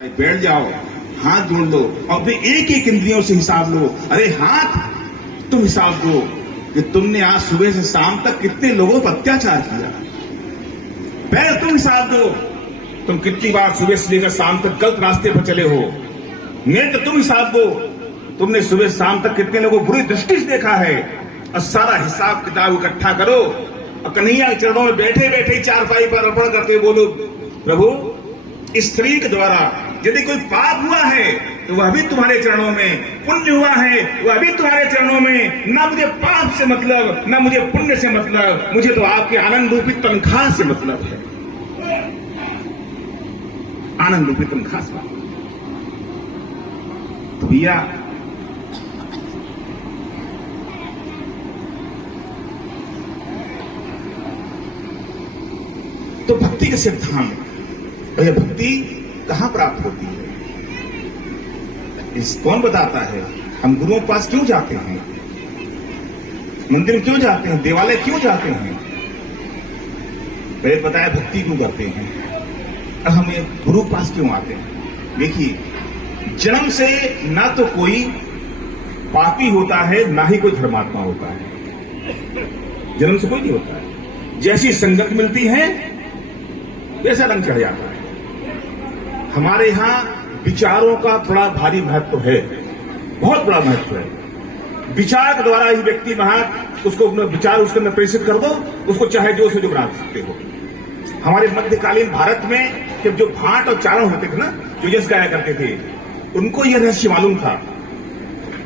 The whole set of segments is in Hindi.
बैठ जाओ, हाथ जोड़ लो और अपने एक एक इंद्रियों से हिसाब लो। अरे हाथ तुम हिसाब दो कि तुमने आज सुबह से शाम तक कितने लोगों पर अत्याचार किया। पैर तुम हिसाब दो, तुम कितनी बार सुबह से लेकर शाम तक गलत रास्ते पर चले हो। नेत्र तुम हिसाब दो, तुमने सुबह शाम तक कितने लोगों को बुरी दृष्टि से देखा है। और सारा हिसाब किताब इकट्ठा करो और कन्हैया के चरणों में बैठे बैठे चारपाई पर अर्पण करते हुए बोलो, प्रभु इस स्त्री के द्वारा यदि कोई पाप हुआ है तो वह भी तुम्हारे चरणों में, पुण्य हुआ है वह भी तुम्हारे चरणों में। ना मुझे पाप से मतलब, ना मुझे पुण्य से मतलब, मुझे तो आपके आनंद रूपी तनख्वाह से मतलब है। आनंद रूपी तनख्वाह से। तो भैया तो भक्ति के सिद्धांत, यह भक्ति कहां प्राप्त होती है, इस कौन बताता है। हम गुरुओं के पास क्यों जाते हैं, मंदिर में क्यों जाते हैं, देवालय क्यों जाते हैं। पहले बताया भक्ति क्यों करते हैं, अब हम गुरु के पास क्यों आते हैं। देखिए, जन्म से ना तो कोई पापी होता है ना ही कोई धर्मात्मा होता है। जन्म से कोई नहीं होता है। जैसी संगत मिलती है वैसा रंग चढ़ जाता है। हमारे यहां विचारों का बड़ा भारी महत्व है, बहुत बड़ा महत्व है। विचार के द्वारा ही व्यक्ति उसको विचार उसके अंदर प्रेषित कर दो, उसको चाहे जो से जो बना सकते हो। हमारे मध्यकालीन भारत में जब जो भाट और चारण होते थे ना, जो यश गाया करते थे, उनको यह रहस्य मालूम था।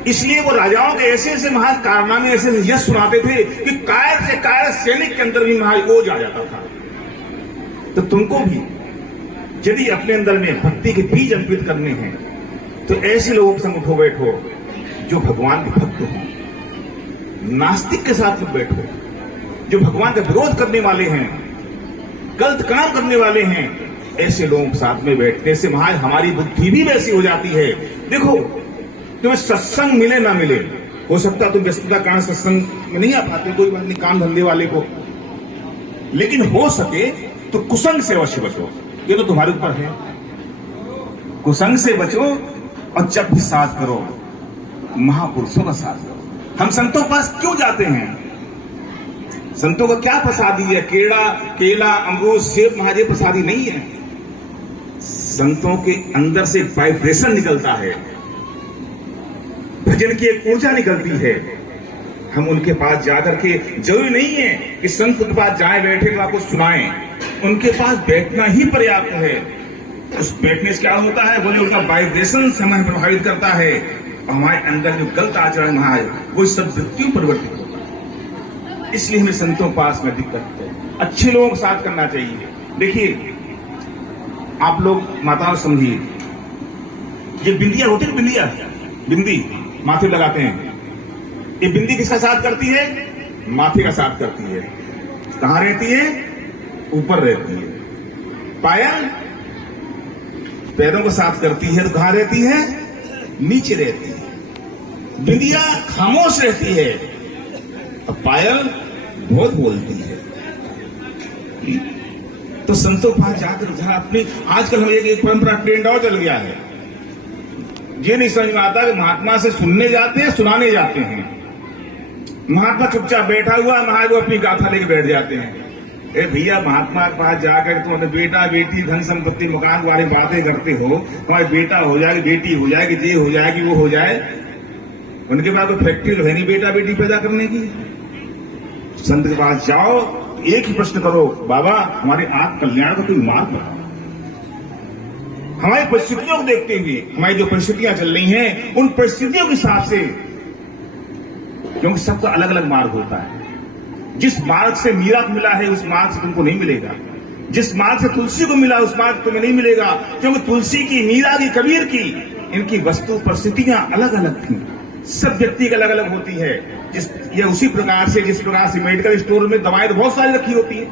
इसलिए वो राजाओं के ऐसे ऐसे महा कारनामे, ऐसे यश सुनाते थे कि कायर से कायर सैनिक के अंदर भी महाओज आ जाता था। तो तुमको भी यदि अपने अंदर में भक्ति के बीज अंकित करने हैं तो ऐसे लोगों के संग उठो बैठो जो भगवान के भक्त हो। नास्तिक के साथ मत बैठो जो भगवान का विरोध करने वाले हैं, गलत काम करने वाले हैं। ऐसे लोगों के साथ में बैठने से हमारी बुद्धि भी वैसी हो जाती है। देखो, तुम्हें सत्संग मिले ना मिले, हो सकता तुम व्यस्तता कारण सत्संग में नहीं आ पाते, कोई बात नहीं, काम धंधे वाले को, लेकिन हो सके तो कुसंग से अवश्य बचो। ये तो तुम्हारे ऊपर है। कुसंग से बचो और जब भी साथ करो महापुरुषों का साथ करो। हम संतों के पास क्यों जाते हैं, संतों को क्या प्रसादी है, केला अमरूद सेब महादेव प्रसादी नहीं है। संतों के अंदर से एक वाइब्रेशन निकलता है, भजन की एक ऊर्जा निकलती है। हम उनके पास जाकर के, जरूरी नहीं है कि संत के पास जाए बैठे तो आपको सुनाएं, उनके पास बैठना ही पर्याप्त है। उस बैठने से क्या होता है, बोले उनका वाइब्रेशन से हमें प्रभावित करता है और हमारे अंदर जो गलत आचरण है वो सब वृत्तियों परिवर्तित होता है। इसलिए हमें संतों के पास में दिक्कत है, अच्छे लोगों के साथ करना चाहिए। देखिए, आप लोग माताओं समझिए, ये बिंदिया होती है, बिंदी माथे लगाते हैं, ये बिंदी किसका साथ करती है, माथे का साथ करती है। कहां रहती है, ऊपर रहती है। पायल पैरों को साथ करती है, तो कहां रहती है, नीचे रहती है। बिंदिया खामोश रहती है और पायल बहुत बोलती है। तो संतों के पास जाकर जहां अपनी, आजकल हम एक परंपरा ट्रेंड और चल गया है, ये नहीं समझ में आता कि महात्मा से सुनने जाते हैं, सुनाने जाते हैं। महात्मा चुपचाप बैठा हुआ, महाराज अपनी गाथा लेके बैठ जाते हैं। ए भैया, महात्मा के पास जाकर तुम अपने बेटा बेटी धन संपत्ति मकान वाली बातें करते हो, तुम्हारे बेटा हो जाएगी, बेटी हो जाएगी, ये हो जाएगी, वो हो जाए। उनके पास तो फैक्ट्री है नहीं बेटा बेटी पैदा करने की। संत के पास जाओ, एक ही प्रश्न करो, बाबा हमारे आत्म कल्याण का कोई मार्ग बताओ। हमारी परिस्थितियों को देखते हुए, हमारी जो परिस्थितियां चल रही हैं उन परिस्थितियों के हिसाब से, क्योंकि सबका अलग अलग मार्ग होता है। जिस मार्ग से मीरा को मिला है उस मार्ग से तुमको नहीं मिलेगा, जिस मार्ग से तुलसी को मिला उस मार्ग तुम्हें नहीं मिलेगा, क्योंकि तुलसी की, मीरा की, कबीर की, इनकी वस्तु परिस्थितियां अलग अलग थी। सब व्यक्ति की अलग अलग होती है। ये उसी प्रकार से, जिस प्रकार से मेडिकल स्टोर में दवाएं तो बहुत सारी रखी होती है,